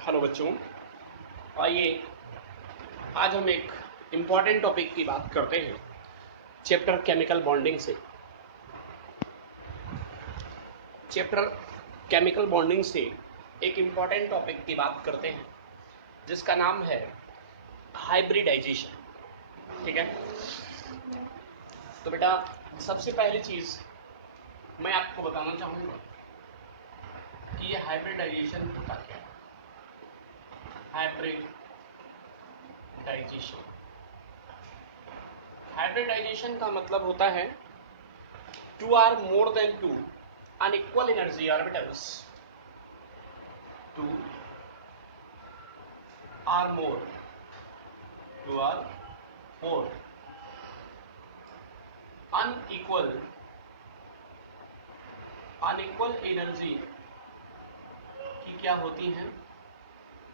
Hello बच्चों, आइए आज हम एक इम्पॉर्टेंट टॉपिक की बात करते हैं। चैप्टर केमिकल बॉन्डिंग से चैप्टर केमिकल बॉन्डिंग से एक इम्पॉर्टेंट टॉपिक की बात करते हैं जिसका नाम है हाइब्रिडाइजेशन। ठीक है, तो बेटा सबसे पहली चीज मैं आपको बताना चाहूंगा कि ये हाइब्रिडाइजेशन होता क्या है। हाइब्रिडाइजेशन हाइब्रिडाइजेशन का मतलब होता है two or more than two unequal energy orbitals, two or more, two or more unequal energy की क्या होती हैं,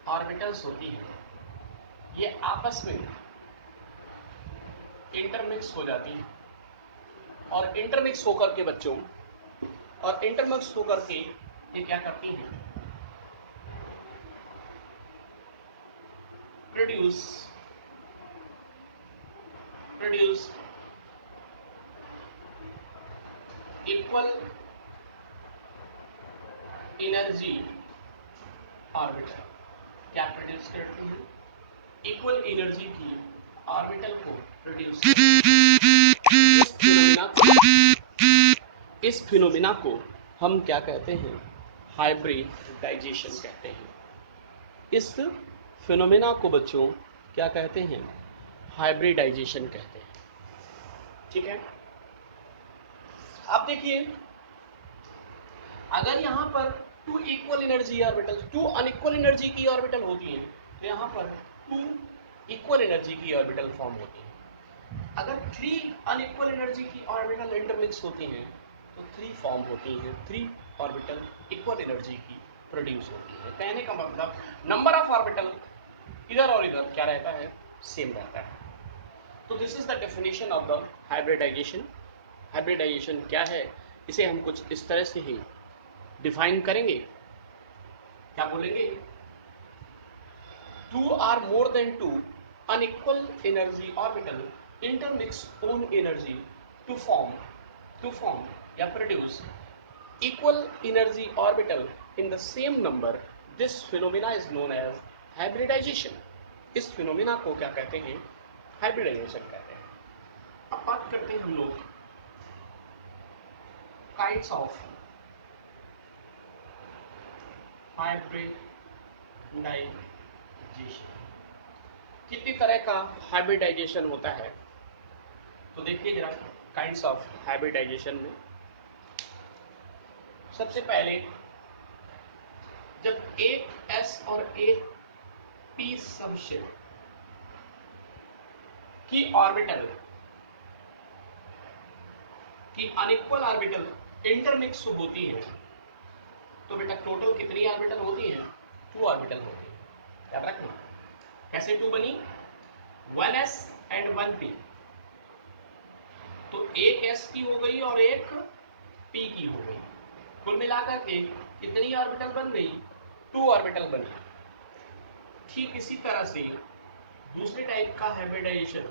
ऑर्बिटल्स होती हैं। ये आपस में इंटरमिक्स हो जाती हैं और इंटरमिक्स होकर के ये क्या करती हैं, प्रोड्यूस इक्वल एनर्जी ऑर्बिटल। क्या प्रोड्यूस करती हैं, इक्वल एनर्जी की ऑर्बिटल को प्रोड्यूस। इस फिनोमिना को हम क्या कहते हैं, हाइब्रिडाइजेशन कहते हैं। इस फिनोमिना को बच्चों क्या कहते हैं, हाइब्रिडाइजेशन कहते हैं। ठीक है, अब देखिए अगर यहां पर two equal energy orbital, two unequal energy की ऑर्बिटल होती है तो यहां पर टू इक्वल एनर्जी की ऑर्बिटल फॉर्म होती है। अगर थ्री अनइक्वल एनर्जी की ऑर्बिटल इंटरमिक्स होती हैं तो थ्री फॉर्म होती हैं, थ्री ऑर्बिटल इक्वल एनर्जी की प्रोड्यूस होती है। कहने का मतलब नंबर ऑफ ऑर्बिटल इधर और इधर क्या रहता है, सेम रहता है। तो this is the definition of the hybridization. Hybridization क्या है, इसे हम कुछ इस तरह से ही डिफाइन करेंगे। क्या बोलेंगे, two or more than two unequal energy orbital intermix own energy to form या produce equal energy orbital in the same number. This phenomena is known as hybridization. इस फिनोमिना को क्या कहते हैं, हाइब्रिडाइजेशन कहते हैं। अब बात करते हैं हम लोग काइंड्स ऑफ हाइब्रिडाइजेशन। कितनी तरह का हाइब्रिडाइजेशन होता है, तो देखिए जरा काइंड्स ऑफ हाइब्रिडाइजेशन में सबसे पहले जब एक S और एक P सबशेल की ऑर्बिटल की अनइक्वल ऑर्बिटल इंटरमिक्स होती है तो बेटा टोटल कितनी ऑर्बिटल होती है, टू ऑर्बिटल होती है। याद रखना कैसे टू बनी, 1s एंड 1p। तो एक s की हो गई और एक p की हो गई, कुल मिलाकर के कितनी ऑर्बिटल बन गई, टू ऑर्बिटल बनी। ठीक इसी तरह से दूसरे टाइप का हाइब्रिडाइजेशन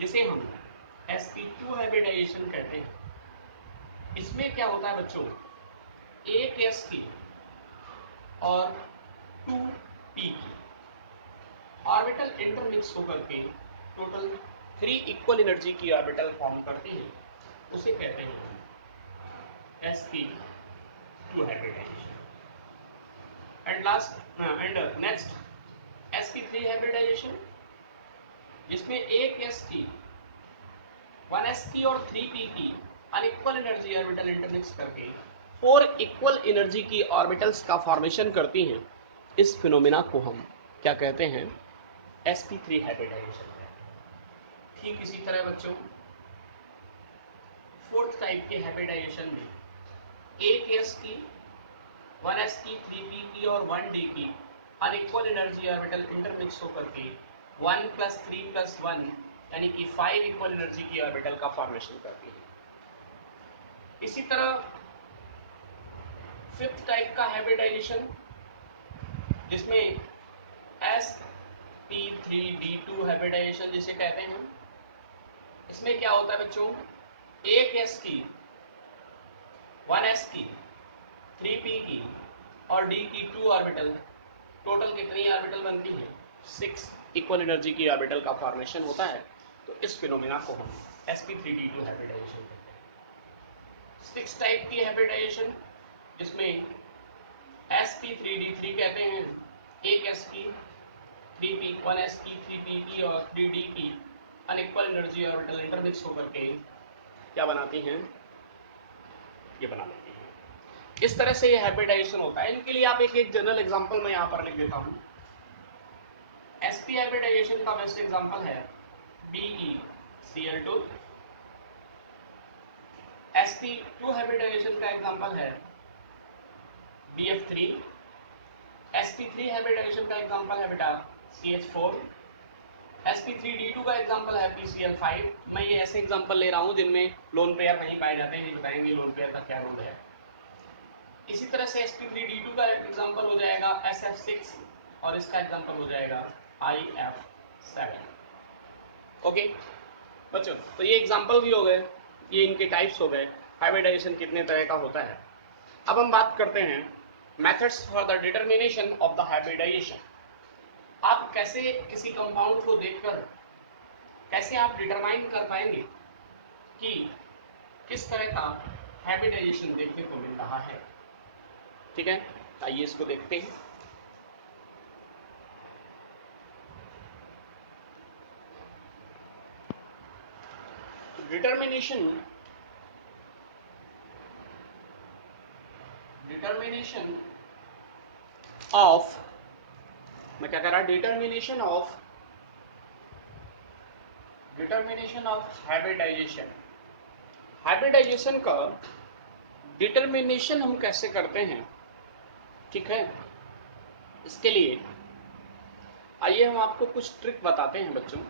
जिसे हम sp2 हाइब्रिडाइजेशन कहते हैं, इसमें क्या होता है बच्चों, एक s की और 2p की ऑर्बिटल इंटरमिक्स होकर के टोटल थ्री इक्वल एनर्जी की ऑर्बिटल फॉर्म करती है, उसे कहते हैं sp2 hybridisation. And next sp3 hybridisation, जिसमें एक s की, 1s की और 3p की अनइक्वल एनर्जी ऑर्बिटल इंटरमिक्स करके फोर इक्वल एनर्जी की ऑर्बिटल्स का फॉर्मेशन करती हैं। इस फिनोमिना को हम क्या कहते हैं, sp3 हाइब्रिडाइजेशन कहते हैं। ठीक इसी तरह बच्चों फोर्थ टाइप के हाइब्रिडाइजेशन में एक s की, 1s की, 3p की और 1d की अनइक्वल एनर्जी ऑर्बिटल इंटरमिक्स होकर के 1 + 3 + 1 यानी कि 5 इक्वल एनर्जी की ऑर्बिटल का फॉर्मेशन करती है। इसी तरह फिफ्थ टाइप का हाइब्रिडाइजेशन जिसमें sp3d2 हाइब्रिडाइजेशन जिसे कहते हैं। इसमें क्या होता है बच्चों, एक s की, 1s की, 3p की और d की 2 ऑर्बिटल, टोटल कितनी ऑर्बिटल बनती है? 6 इक्वल एनर्जी की ऑर्बिटल का फॉर्मेशन होता है। तो इस फिनोमेना को हम sp3d2 हाइब्रिडाइजेशन कहते हैं। 6 टाइप की हाइब्रिडाइजेशन, जिसमें sp3d3 कहते हैं, एक s की, 3p, 1s की, 3p की और 3d की अनइक्वल एनर्जी ऑर्बिटल इंटरमिक्स होकर के क्या बनाती हैं? ये बना लेती हैं। इस तरह से ये हाइब्रिडाइजेशन होता है। इनके लिए आप एक जनरल एग्जांपल मैं यहाँ पर लिख देता हूँ। sp हाइब्रिडाइजेशन का बेस्ट एग्जांपल है BeCl2। sp2 हाइब्रिडाइजेशन का एग्जांपल है BF3। sp3 हाइब्रिडाइजेशन का एग्जांपल है बेटा CH4। sp3d2 का एग्जांपल है PCl5। मैं ये ऐसे एग्जांपल ले रहा हूँ जिनमें लोन पेयर नहीं पाए जाते हैं, ये बताएंगे लोन पेयर का क्या रोल है। इसी तरह से sp3d2 का एग्जांपल हो जाएगा SF6 और इसका एग्जांपल हो जाएगा IF7। ओके बच्चों, तो ये एग्जांपल भी हो गए, ये इनके टाइप्स हो गए, हाइब्रिडाइजेशन कितने तरह का होता है। अब हम बात करते हैं methods for the determination of the hybridization. आप कैसे किसी कंपाउंड को देखकर कैसे आप डिटरमाइन कर पाएंगे कि किस तरह का हाइब्रिडाइजेशन देखने को मिल रहा है। ठीक है, आइए इसको देखते हैं। डिटर्मिनेशन ऑफ, मैं क्या कह रहा, डिटर्मिनेशन ऑफ हाइब्रिडाइजेशन। हाइब्रिडाइजेशन का डिटर्मिनेशन हम कैसे करते हैं, ठीक है। इसके लिए आइए हम आपको कुछ ट्रिक बताते हैं बच्चों,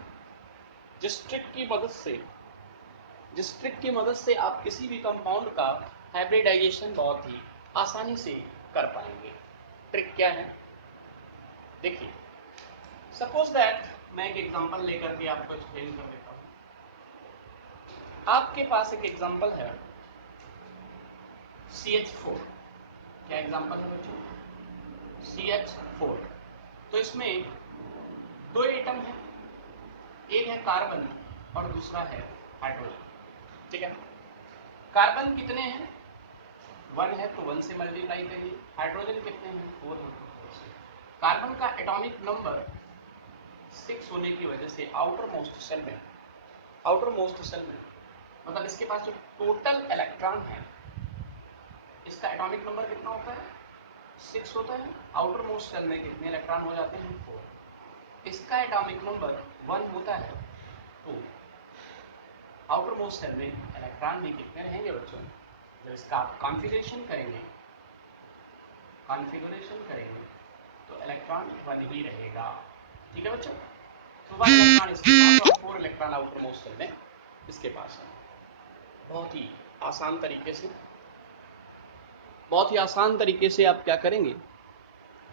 जिस ट्रिक की मदद से आप किसी भी कंपाउंड का हाइब्रिडाइजेशन बहुत ही आसानी से कर पाएंगे। ट्रिक क्या है, देखिए। सपोज दैट मैं एक एग्जांपल लेकर के आपको एक्सप्लेन कर देता हूं। आपके पास एक एग्जांपल है CH4। क्या एग्जांपल है बच्चों? CH4। तो इसमें दो एटम है, एक है कार्बन और दूसरा है हाइड्रोजन। ठीक है, कार्बन कितने हैं? 1 है तो 1 से मल्टीप्लाई करिए। हाइड्रोजन कितने हैं? 4 है तो 4 से। कार्बन का एटॉमिक नंबर 6 होने की वजह से आउटर मोस्ट सेल में मतलब इसके पास जो टोटल इलेक्ट्रॉन है, इसका एटॉमिक नंबर कितना होता है? 6 होता है। आउटर मोस्ट सेल में कितने इलेक्ट्रॉन हो जाते हैं? 4। इसका एटॉमिक नंबर 1 होता है, तो आउटर मोस्ट सेल में इलेक्ट्रॉन भी कितने रहेंगे बच्चों? जब इसका आप कॉन्फ़िगरेशन करेंगे तो इलेक्ट्रॉन 1 ही रहेगा। ठीक है बच्चों, तो 1 इलेक्ट्रॉन इसके पास और 4 इलेक्ट्रॉन आउटर मोस्ट सेल में इसके पास है। बहुत ही आसान तरीके से आप क्या करेंगे,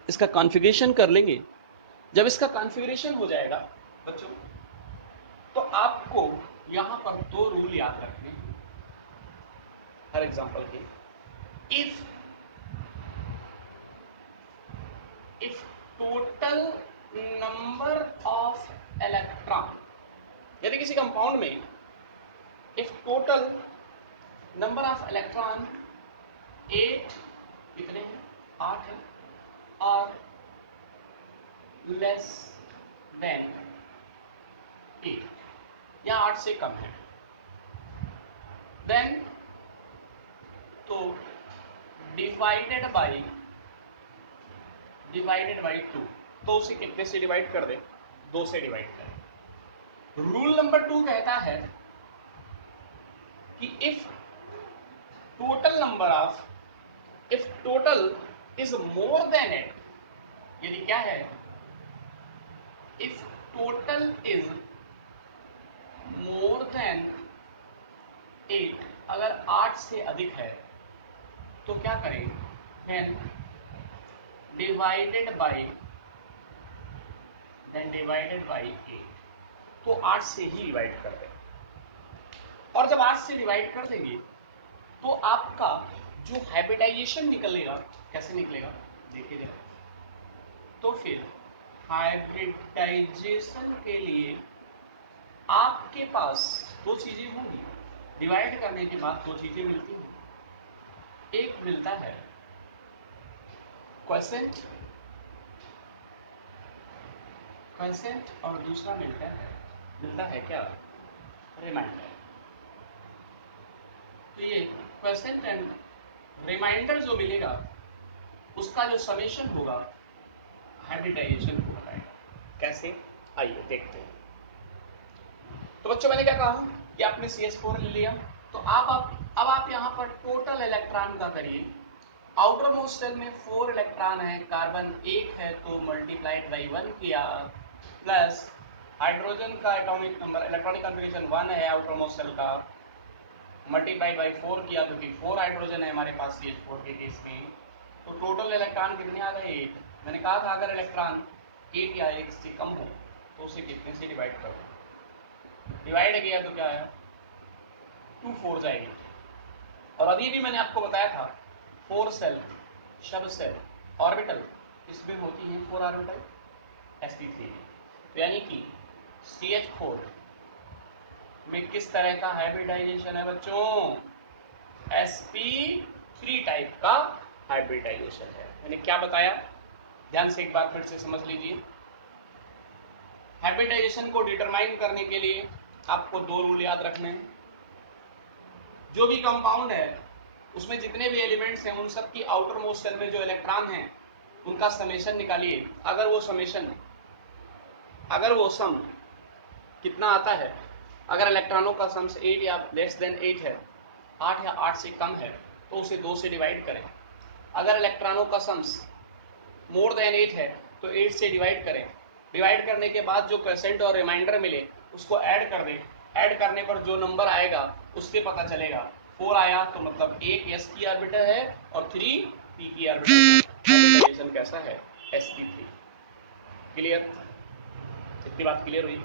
इसका कॉन्फ़िगरेशन कर लेंगे। जब इसका कॉन्फ़िगरेशन हो जाएगा बच्चों, तो आपको यहां पर 2 रूल याद रखने हैं हर एग्जांपल के। If total number of electron, यदि किसी कंपाउंड में if total number of electron 8 कितने हैं? 8 है, और लेस देन 8 या 8 से कम है, देन तो डिवाइडेड बाई 2, तो उसे कितने से डिवाइड कर दे? 2 से डिवाइड करें। रूल नंबर 2 कहता है कि if total is more than 8, यदि क्या है, if total is more than 8, अगर 8 से अधिक है तो क्या करें? देन डिवाइडेड बाई 8, तो 8 से ही डिवाइड कर दें। और जब 8 से डिवाइड कर देंगे तो आपका जो हाइब्रिडाइजेशन निकलेगा, कैसे निकलेगा देखिए जरा। तो फिर हाइब्रिडाइजेशन के लिए आपके पास दो चीजें होंगी, डिवाइड करने के बाद दो चीजें मिलती हैं। एक मिलता है क्वोशेंट और दूसरा मिलता है क्या, रिमाइंडर। तो ये क्वोशेंट एंड रिमाइंडर जो मिलेगा उसका जो समेशन होगा हाइब्रिडाइजेशन को बताएगा। कैसे, आइए देखते हैं। तो बच्चों मैंने क्या कहा कि आपने CH4 ले लिया, तो अब आप यहाँ पर टोटल इलेक्ट्रॉन का करिए। आउटर मोस्ट शेल में 4 इलेक्ट्रॉन है, कार्बन 1 है तो मल्टीप्लाइड बाई 1 किया, प्लस हाइड्रोजन का एटॉमिक नंबर इलेक्ट्रॉनिक कॉन्फ़िगरेशन 1 है आउटर मोस्ट शेल का, मल्टीप्लाइड बाई 4 किया क्योंकि 4 हाइड्रोजन है हमारे पास CH4 के केस में। तो टोटल इलेक्ट्रॉन कितने आ गए, 8। मैंने कहा था अगर इलेक्ट्रॉन 8 या 1 से कम हो तो उसे कितने से डिवाइड करो, डिवाइड किया तो क्या आया 2 4 जाएगी। और अभी भी मैंने आपको बताया था 4 सेल सब सेल ऑर्बिटल इसमें होती है 4 ऑर्बिटल sp3। तो यानी कि CH4 में किस तरह का हाइब्रिडाइजेशन है बच्चों, sp3 टाइप का हाइब्रिडाइजेशन है। मैंने क्या बताया ध्यान से एक बार फिर से समझ लीजिए। हाइब्रिडाइजेशन को डिटरमाइन करने के लिए आपको 2 रूल याद रखने हैं। जो भी कंपाउंड है उसमें जितने भी एलिमेंट्स हैं उन सब की आउटर मोस्ट शेल में जो इलेक्ट्रॉन हैं उनका समेशन निकालिए। अगर वो सम कितना आता है, अगर इलेक्ट्रॉनों का सम 8 या लेस देन 8 है, 8 या 8 से कम है तो उसे 2 से डिवाइड करें। अगर इलेक्ट्रॉनों का सम्स मोर देन 8 है तो 8 से डिवाइड करें। डिवाइड करने के बाद जो क्वोशेंट और रिमाइंडर मिले उसको ऐड कर दें। ऐड करने पर जो नंबर आएगा उससे पता चलेगा 4 आया तो मतलब 1 s की ऑर्बिटल है और 3 p की ऑर्बिटल है। हाइब्रिडाइजेशन कैसा है, sp3। क्लियर, इतनी बात क्लियर हुई।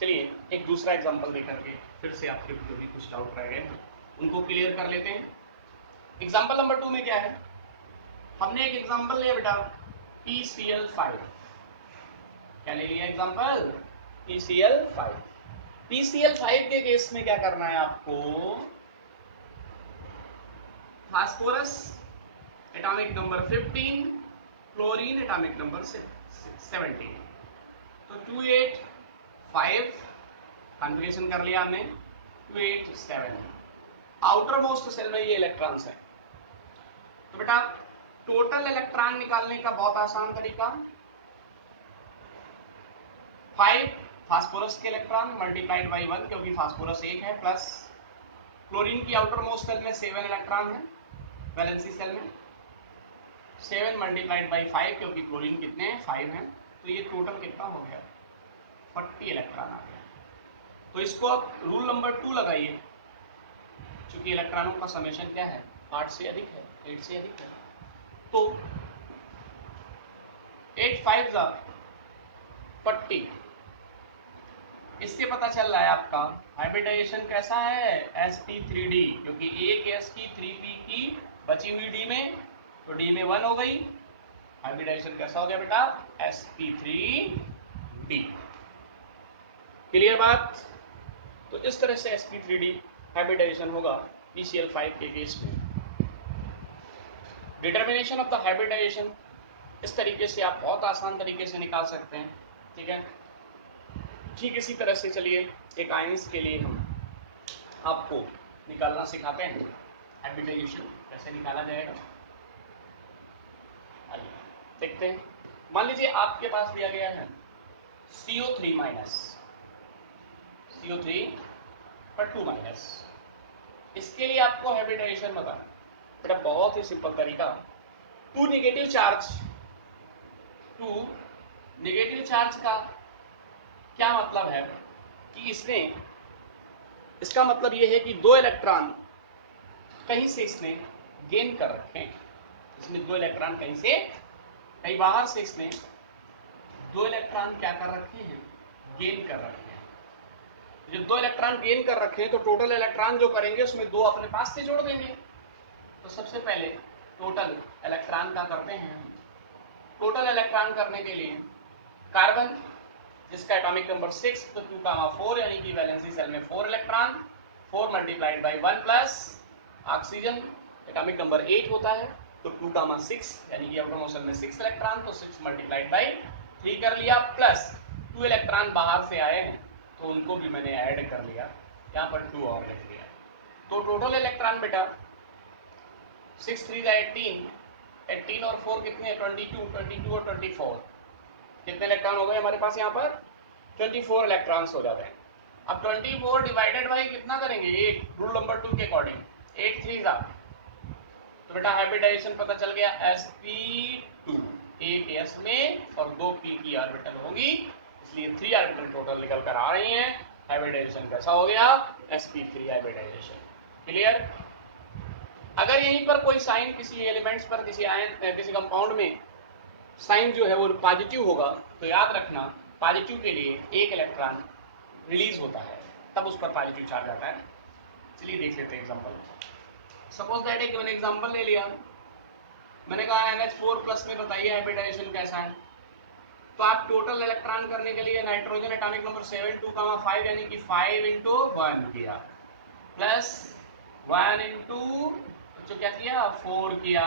चलिए एक दूसरा एग्जांपल देकर के फिर से आपके जो भी कुछ डाउट रह गए उनको क्लियर कर लेते हैं। एग्जांपल नंबर 2 में क्या है, हमने एक एग्जांपल लिया बेटा PCl5। क्या ले लिया एग्जांपल, PCl5। PCl5 के केस में क्या करना है आपको, phosphorus atomic number 15, chlorine atomic number 17। तो 2 8 5 कॉन्फ़िगरेशन कर लिया हमने, 2 8 7। आउटर मोस्ट सेल में ये इलेक्ट्रॉन्स हैं। तो बेटा टोटल इलेक्ट्रॉन निकालने का बहुत आसान तरीका, 5 फास्फोरस के इलेक्ट्रॉन मल्टीप्लाइड बाई 1 क्योंकि फास्फोरस 1 है, प्लस क्लोरीन की आउटर मोस्ट सेल में 7 इलेक्ट्रॉन है वैलेंसी सेल में, 7 मल्टीप्लाइड बाई 5 क्योंकि क्लोरीन कितने हैं 5 हैं। तो ये टोटल कितना हो गया 40 इलेक्ट्रॉन आ गया। तो इसको आप रूल नंबर 2 लगाइए, चूंकि इलेक्ट्रॉनों का समेशन क्या है 8 से अधिक है, 8 से अधिक है। तो 8 5 जा 40, इससे पता चल रहा है आपका हाइब्रिडाइजेशन कैसा है sp3d, क्योंकि एक s की 3p की बची हुई d में, तो d में 1 हो गई। हाइब्रिडाइजेशन कैसा हो गया बेटा sp3d। क्लियर बात। तो इस तरह से sp3d हाइब्रिडाइजेशन होगा PCl5 के केस में। डिटर्मिनेशन ऑफ द हाइब्रिडाइजेशन इस तरीके से आप बहुत आसान तरीके से निकाल सकते हैं, ठीक है। ठीक इसी तरह से चलिए एक आयंस के लिए हम आपको निकालना सिखाते हैं हाइब्रिडाइजेशन कैसे निकाला जाएगा। आइए देखते हैं। मान लीजिए आपके पास दिया गया है CO3 माइनस, CO3 पर 2 माइनस। इसके लिए आपको हाइब्रिडाइजेशन बताना बेटा बहुत ही सिंपल तरीका। 2 नेगेटिव चार्ज का क्या मतलब है कि इसका मतलब यह है कि 2 इलेक्ट्रॉन कहीं से इसने गेन कर रखे हैं, इसमें 2 इलेक्ट्रॉन कहीं से कहीं बाहर से इसने 2 इलेक्ट्रॉन क्या कर रखे हैं, गेन कर रखे हैं। जब 2 इलेक्ट्रॉन गेन कर रखे हैं तो टोटल इलेक्ट्रॉन जो करेंगे उसमें 2 अपने पास से जोड़ देंगे। तो सबसे पहले टोटल इलेक्ट्रॉन का करते हैं। टोटल इलेक्ट्रॉन करने के लिए कार्बन जिसका एटॉमिक नंबर 6 तो 2,4 यानी कि वैलेंसी सेल में 4 electron, 4 multiplied by 1 plus oxygen atomic number 8 होता है तो 2,6 यानी कि आउटर सेल में 6 इलेक्ट्रॉन तो 6 मल्टीप्लाइड बाई 3 कर लिया, प्लस 2 इलेक्ट्रॉन बाहर से आए हैं तो उनको भी मैंने ऐड कर लिया, यहाँ पर 2 और लिख लिया। तो टोटल इलेक्ट्रॉन बेटा 6 3 18, 18 और 4 कितने, 22, 22 और 24 कितने इलेक्ट्रॉन हो गए हमारे पास, यहाँ पर 24 इलेक्ट्रॉन्स हो जाते हैं। अब 24 डिवाइडेड बाई कितना करेंगे, 8, रूल नंबर 2 के अकॉर्डिंग 8 3 का, तो बेटा हाइब्रिडाइजेशन पता चल गया sp2, एक s में और 2 p की ऑर्बिटल होगी, इसलिए 3 ऑर्बिटल टोटल निकल कर आ रही हैं। हाइब्रिडाइजेशन कैसा हो गया, sp3 हाइब्रिडाइजेशन। क्लियर। अगर यहीं पर कोई साइन किसी एलिमेंट्स पर, किसी आयन किसी कंपाउंड में साइन जो है वो पॉजिटिव होगा तो याद रखना पॉजिटिव के लिए एक इलेक्ट्रॉन रिलीज होता है, तब उस पर पॉजिटिव चार्ज आता है। चलिए देख लेते हैं एग्जांपल। सपोज दैट एक मैंने एग्जांपल ले लिया, मैंने कहा NH4 प्लस में बताइए हाइब्रिडाइजेशन कैसा है। तो आप टोटल इलेक्ट्रॉन करने के लिए नाइट्रोजन एटॉमिक नंबर 7 2,5 यानी कि 5 इंटू 1 किया, प्लस 1 इंटू जो क्या किया 4 किया,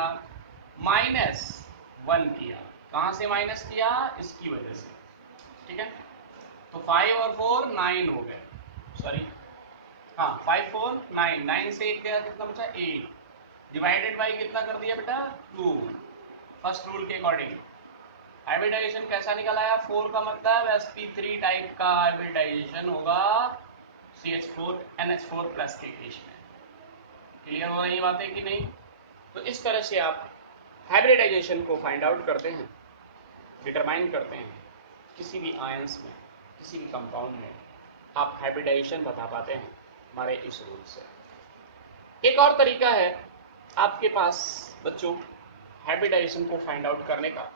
माइनस 1 किया। कहां से माइनस किया, इसकी वजह से, ठीक है। तो 5 और 4 9 हो गए, सॉरी हाँ 5 4 9, 9 से 1 गया कितना बचा 8, डिवाइडेड बाई कितना कर दिया बेटा 2। फर्स्ट रूल के अकॉर्डिंग हाइब्रिडाइजेशन कैसा निकल आया, 4 का मतलब sp3 टाइप का हाइब्रिडाइजेशन होगा CH4 NH4 प्लस के केस में। क्लियर हो रही बातें कि नहीं। तो इस तरह से आप हाइब्रिडाइजेशन को फाइंड आउट करते हैं, डिटरमाइन करते हैं। किसी भी आयंस में, किसी भी कंपाउंड में आप हाइब्रिडाइजेशन बता पाते हैं हमारे इस रूल से। एक और तरीका है आपके पास बच्चों हाइब्रिडाइजेशन को फाइंड आउट करने का।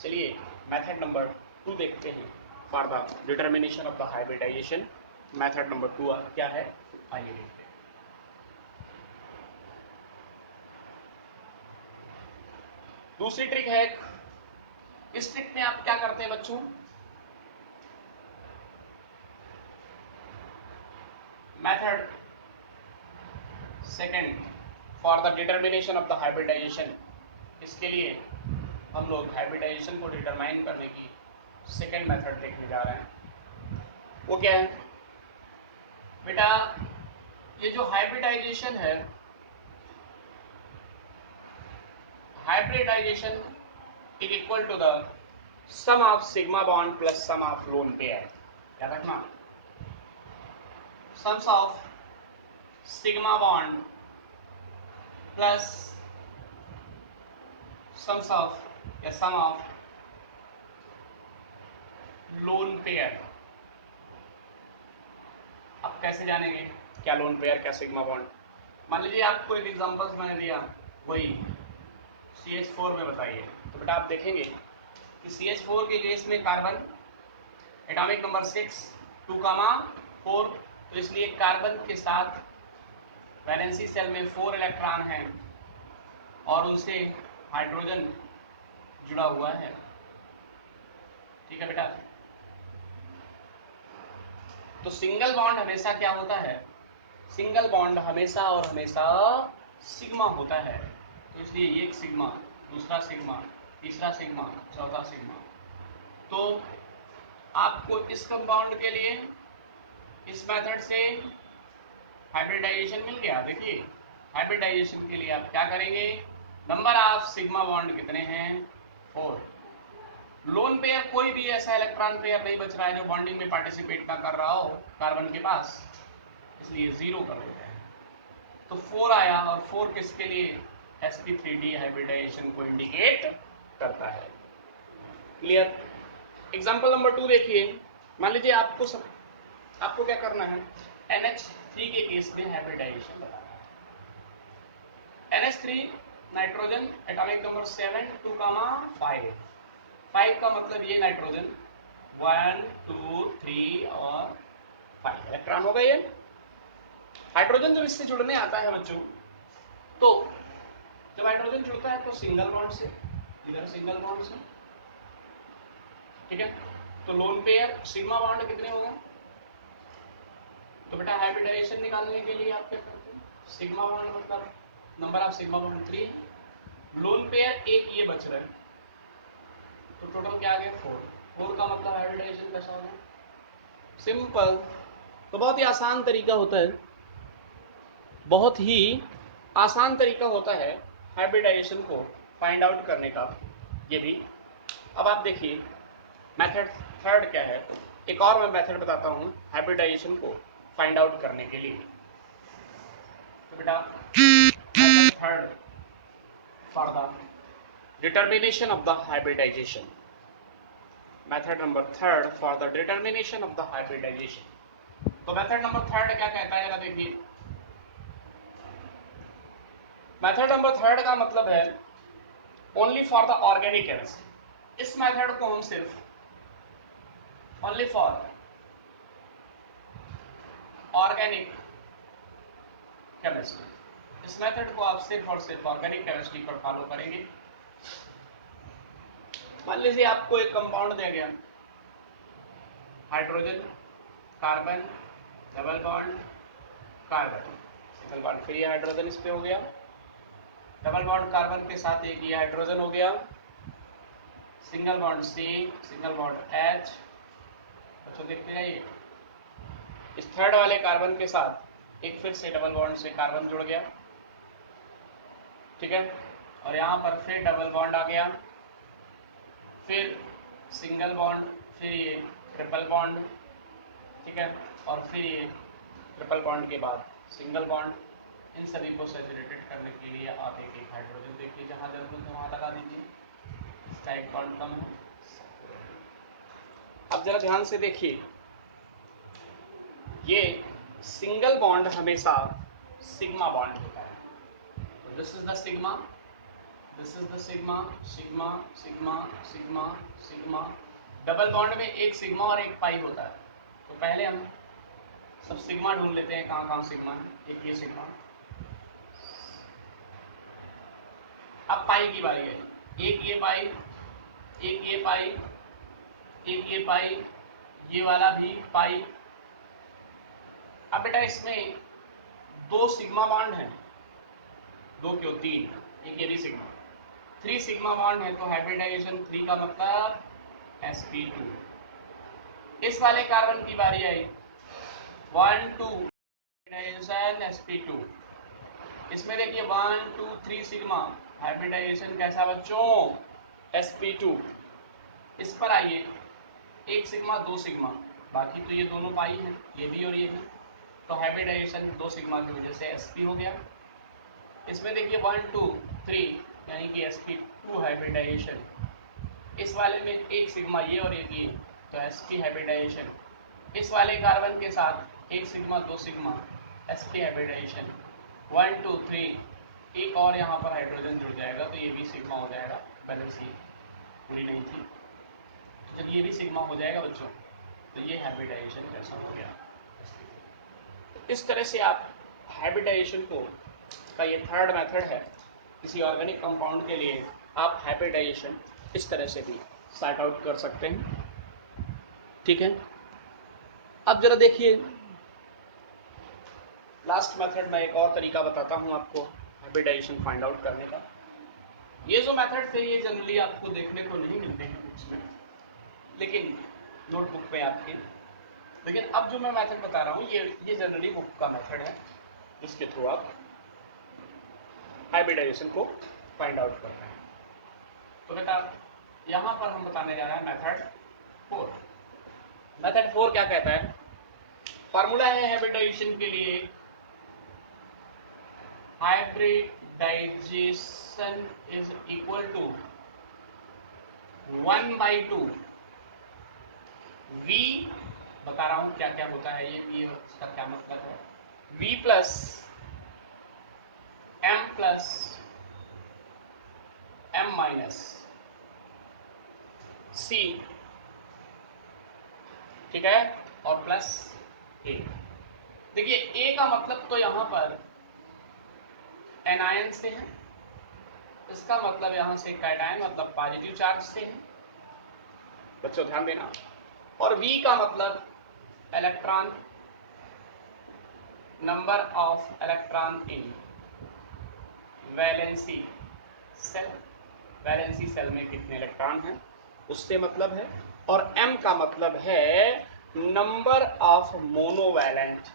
चलिए मेथड नंबर 2 देखते हैं for the determination of the hybridization. Method number 2 क्या है, आइए देखते हैं। दूसरी ट्रिक है, इस ट्रिक में आप क्या करते हैं बच्चों, method second for the determination of the hybridization. इसके लिए हम लोग हाइब्रिडाइजेशन को डिटरमाइन करने की सेकंड मेथड देखने जा रहे हैं। वो क्या है बेटा, ये जो हाइब्रिडाइजेशन है, hybridization is equal to the sum of sigma bond plus sum of lone pair. याद रखना, sums of sigma bond plus sums of या सम ऑफ लोन पेयर। अब कैसे जानेंगे क्या लोन पेयर क्या सिग्मा बॉन्ड। मान लीजिए आपको एक एग्जांपल्स मैंने दिया, वही CH4 में बताइए, तो बेटा आप देखेंगे कि CH4 के केस में कार्बन एटॉमिक नंबर 6 2,4, तो इसलिए कार्बन के साथ वैलेंसी सेल में 4 इलेक्ट्रॉन हैं और उनसे हाइड्रोजन जुड़ा हुआ है, ठीक है बेटा। तो सिंगल बॉन्ड हमेशा क्या होता है, सिंगल बॉन्ड हमेशा और हमेशा सिग्मा होता है। तो इसलिए एक सिग्मा, दूसरा सिग्मा, तीसरा सिग्मा, चौथा सिग्मा। तो आपको इस कंपाउंड के लिए इस मेथड से हाइब्रिडाइजेशन मिल गया। देखिए हाइब्रिडाइजेशन के लिए आप क्या करेंगे, नंबर ऑफ सिग्मा बॉन्ड कितने हैं 4, लोन पेयर कोई भी ऐसा इलेक्ट्रॉन पेयर नहीं बच रहा है जो बॉन्डिंग में पार्टिसिपेट ना कर रहा हो कार्बन के पास, इसलिए 0 कर देते हैं। तो 4 आया और 4 किसके लिए, sp3d हाइब्रिडाइजेशन को इंडिकेट करता है। क्लियर। एग्जांपल नंबर 2 देखिए, मान लीजिए आपको क्या करना है, NH3 के केस में हाइब्रिडाइजेशन बताना है। NH3 नाइट्रोजन एटॉमिक नंबर 7 2 5 5 का मतलब ये नाइट्रोजन 1 2 3 और 5 इलेक्ट्रॉन हो गए ये। हाइड्रोजन जब इससे जुड़ने आता है बच्चों, तो जब हाइड्रोजन जुड़ता है तो सिंगल बॉन्ड से, इधर सिंगल बॉन्ड से, ठीक है। तो लोन पेयर सिग्मा बॉन्ड कितने हो गए? तो बेटा हाइब्रिडाइजेशन निकालने के लिए आप क्या करते हैं, सिग्मा बॉन्ड मतलब number of sigma bond 3, lone pair एक ये बच रहा है, तो टोटल क्या आ गया 4। 4 का मतलब हाइब्रिडाइजेशन कैसा होगा? सिंपल। तो बहुत ही आसान तरीका होता है, बहुत ही आसान तरीका होता है हाइब्रिडाइजेशन को फाइंड आउट करने का ये भी। अब आप देखिए मेथड थर्ड क्या है, एक और मैं मेथड बताता हूँ हाइब्रिडाइजेशन को फाइंड आउट करने के लिए। तो बेटा method third for the determination of the hybridization, method number third for the determination of the hybridization. तो मेथड नंबर थर्ड क्या कहता है जरा देखिए। मेथड नंबर थर्ड का मतलब है only for the organic chemistry. इस मेथड को हम सिर्फ ओनली फॉर ऑर्गेनिक केमिस्ट्री, इस मेथड को आप सिर्फ और सिर्फ ऑर्गेनिक केमिस्ट्री पर फॉलो करेंगे। मान लीजिए आपको एक कंपाउंड दिया गया, hydrogen carbon double bond carbon single bond, फिर ये हाइड्रोजन इस पे हो गया, डबल बॉन्ड कार्बन के साथ एक ये हाइड्रोजन हो गया, single bond C, single bond H. अच्छा देखते जाइए, इस थर्ड वाले कार्बन के साथ एक फिर से डबल बॉन्ड से कार्बन जुड़ गया, ठीक है। और यहाँ पर फिर डबल बॉन्ड आ गया, फिर सिंगल बॉन्ड, फिर ये ट्रिपल बॉन्ड, ठीक है। और फिर ये ट्रिपल बॉन्ड के बाद सिंगल बॉन्ड। इन सभी को सैचुरेटेड करने के लिए आप एक एक हाइड्रोजन देखिए, जहाँ जरूरत है वहाँ लगा दीजिए, इसका एक बॉन्ड कम है। अब जरा ध्यान से देखिए, ये सिंगल बॉन्ड हमेशा सिग्मा बॉन्ड होता है। तो this is the sigma, this is the sigma, sigma sigma sigma sigma. Double bond में एक सिग्मा और एक पाई होता है। तो पहले हम सब सिग्मा ढूंढ लेते हैं, कहाँ कहाँ सिग्मा है। एक ये सिग्मा, अब पाई की बारी है, एक ये पाई, एक ये पाई, एक ये पाई, ये वाला भी पाई। अब बेटा इसमें दो सिग्मा बॉन्ड है, दो क्यों तीन, एक ये भी सिग्मा, 3 सिग्मा बॉन्ड है। तो हाइब्रिडाइजेशन 3 का मतलब sp2। इस वाले कार्बन की बारी आई, 1 2 हाइब्रिडाइजेशन sp2। इसमें देखिए 1 2 3 सिग्मा, हाइब्रिडाइजेशन कैसा बच्चों, sp2। इस पर आइए, एक सिग्मा दो सिग्मा, बाकी तो ये दोनों पाई हैं, ये भी और ये भी। तो हाइब्रिडाइजेशन 2 सिग्मा की वजह से sp हो गया। इसमें देखिए 1 2 3 यानी कि sp2 हाइब्रिडाइजेशन। इस वाले में एक सिग्मा ये और एक ये, तो sp हाइब्रिडाइजेशन। इस वाले कार्बन के साथ एक सिग्मा दो सिग्मा, sp हाइब्रिडाइजेशन 1 2 3। एक और यहाँ पर हाइड्रोजन जुड़ जाएगा तो ये भी सिग्मा हो जाएगा, पहले सी पूरी नहीं थी। जब ये भी सिग्मा हो जाएगा बच्चों, तो ये हाइब्रिडाइजेशन कैसा हो गया। इस तरह से आप हाइब्रिडाइजेशन को का ये थर्ड मेथड है, किसी ऑर्गेनिक कंपाउंड के लिए आप हाइब्रिडाइजेशन इस तरह से भी सॉर्ट आउट कर सकते हैं, ठीक है। अब जरा देखिए लास्ट मेथड में एक और तरीका बताता हूं आपको हाइब्रिडाइजेशन फाइंड आउट करने का। ये जो मेथड थे ये जनरली आपको देखने को नहीं मिलते हैं बुक्स में, लेकिन नोटबुक पे आपके। लेकिन अब जो मैं मेथड बता रहा हूँ ये जनरली बुक का मेथड है, जिसके थ्रू आप हाइब्रिडाइजेशन को फाइंड आउट करते हैं। तो बेटा यहाँ पर हम बताने जा रहे हैं मेथड 4। मेथड 4 क्या कहता है, फार्मूला है हाइब्रिडाइजेशन के लिए, hybridization is equal to 1/2 V, बता रहा हूं क्या क्या होता है ये V, उसका क्या मतलब है, V plus M plus m minus C, ठीक है, और प्लस ए। देखिए ए का मतलब तो यहां पर एनायन से है, इसका मतलब यहां से कैटायन मतलब पॉजिटिव चार्ज से है, बच्चों ध्यान देना। और वी का मतलब electron, number of electron in valency shell, valency shell में कितने इलेक्ट्रॉन हैं उससे मतलब है। और m का मतलब है number of monovalent,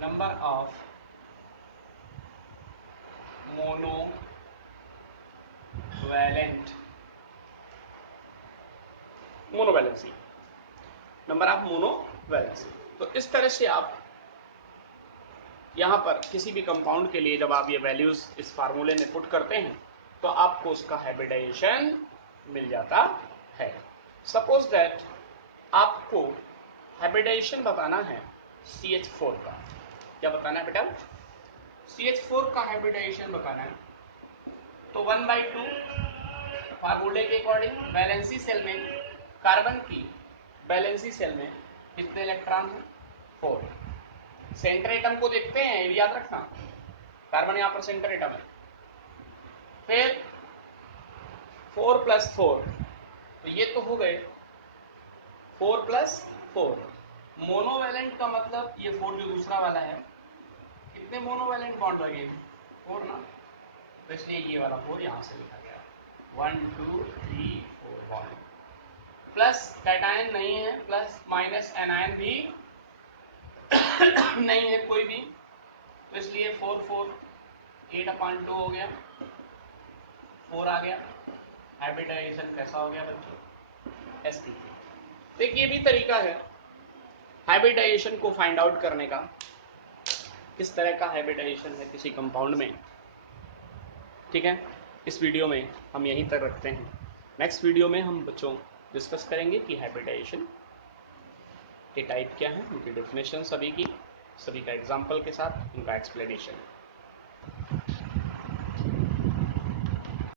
number of monovalency, number of monovalency. तो इस तरह से आप यहां पर किसी भी कंपाउंड के लिए जब आप ये वैल्यूज इस फार्मूले में पुट करते हैं तो आपको उसका हाइब्रिडाइजेशन मिल जाता है। सपोज दैट आपको हाइब्रिडाइजेशन बताना है CH4 का। क्या बताना है बेटा? CH4 का हाइब्रिडाइजेशन बताना है। तो 1/2 फार्मूले के अकॉर्डिंग वैलेंसी सेल में कार्बन की वैलेंसी सेल में कितने इलेक्ट्रॉन हैं? 4। सेंटर एटम को देखते हैं, ये याद रखना, कार्बन यहां पर सेंटर एटम है। फिर 4 + 4, तो ये तो हो गए 4 + 4। मोनोवैलेंट का मतलब ये 4 जो दूसरा वाला है, कितने मोनोवैलेंट बॉन्ड लगे? 4 ना, तो इसलिए ये वाला 4 यहां से लिखा गया, 1 2 3 4 बॉन्ड। प्लस कैटायन नहीं है, प्लस माइनस एनायन भी नहीं है कोई भी, तो इसलिए 4 4 8/2 हो गया, 4 आ गया। हाइब्रिडाइजेशन कैसा हो गया बच्चों? sp3। देखिए ये भी तरीका है हाइब्रिडाइजेशन को फाइंड आउट करने का, किस तरह का हाइब्रिडाइजेशन है किसी कंपाउंड में, ठीक है। इस वीडियो में हम यहीं तक रखते हैं। नेक्स्ट वीडियो में हम बच्चों डिस्कस करेंगे कि हाइब्रिडाइजेशन के टाइप क्या हैं, उनकी डेफिनेशन सभी की, सभी का एग्जाम्पल के साथ उनका एक्सप्लेनेशन।